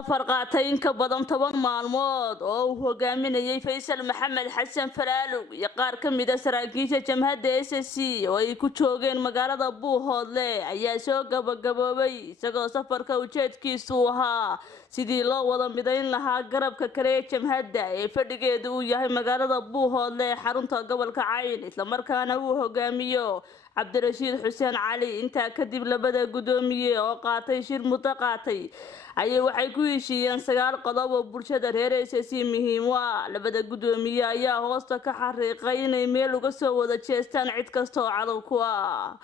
farqaatay in ka badan 10 maalmood oo uu hogaaminayay Faysal Maxamed Xasan Falaalug iyo qaar ka mid ah saraakiisha jamhadda SSC oo ay ku joogeen magaalada Buuhoodle ayaa soo gabagaboobay isagoo safarka ujeedkiisu ahaa sidii loo wada midayn lahaa garabka kale ee jamhadda ee fadhigeedu uu yahay magaalada Buuhoodle xarunta gobolka Cayn isla markaana uu hogaamiyo Cabdirashiid Xuseen Cali inta kadib labada gudoomiye oo qaatay shir mutaqaatay ayay waxay ku heshiiyeen 9 qodob oo bulshada reer SSC muhiim u ah labada gudoomiye ayaa hoosta ka xariiqay inay meel uga soo wada jeestaan cid kasta oo cadow ku ah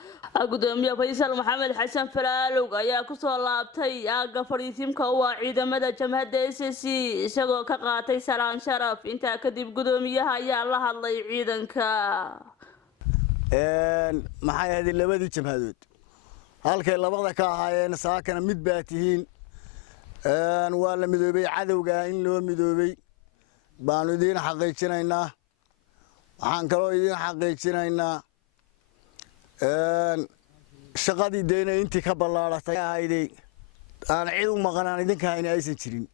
gudoomiye Faysal Maxamed Xasan Falaalug ayaa ku soo laabtay aaga fariisimka u ah ciidamada jamhadda SSC isagoo ka qaatay salaan sharaf inta kadib gudoomiyaha ayaa la hadlay ciidanka maxay ahayd labadii jamhadood halkay labada ka ahaayeen saakana mid baa tihiin waa la midoobay cadawga in loo midoobay baanu idin xaqiijinaynaa waxaan kaloo idin xaqiijinaynaa shaqadii deena intii ka ballaaratay ahayday aan cid u maqnaan idinka hayna aysan jirin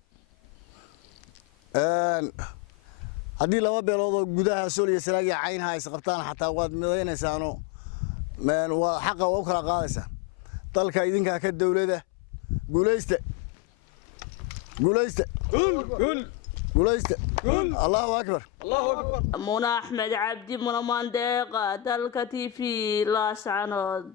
haddii laba beelood oo gudaha Sool iyo Sanaag iyo Cayn haysa qabtaan xataa waad midaynaysaan waa xaqa oo kala qaadaysan dalka idinka ka dawladda guulaysta Allahu akbar Muna Ahmed Abdi Muna Mandeqa dalka TV la sacanood